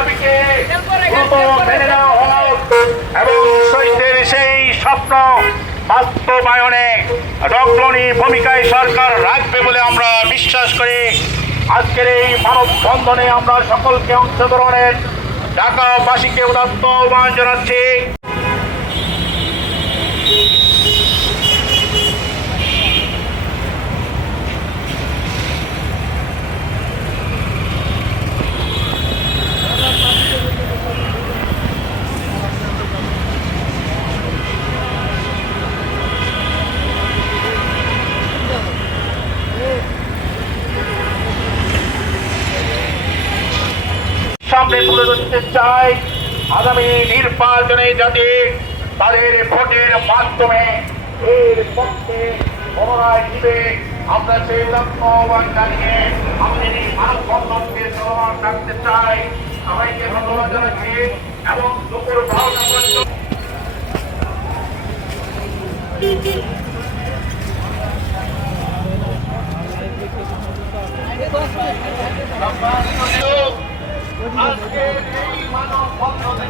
দাবিকে দ্রুত মেনে নেওয়া হোক এবং শহীদদের সেই স্বপ্ন বাস্তবায়নে অগ্রণী ভূমিকায় সরকার রাখবে বলে আমরা বিশ্বাস করি। আজকের এই মানববন্ধনে আমরা সকলকে অংশগ্রহণের ঢাকাবাসীকে উদাত্ত আহ্বান জানাচ্ছি। সামনে তুলে ধরতে চাই আগামী নির্বাচনে যাতে তাদের ভোটের মাধ্যমে এর পক্ষে পুনরায় দিবে। আমরা সেই লক্ষ্য আহ্বান জানিয়ে আমাদের এই মানববন্ধনকে চলমান রাখতে চাই। সবাইকে ধন্যবাদ জানাচ্ছি এবং দুপুর 12টা পর্যন্ত আজকে এই মানববন্ধনে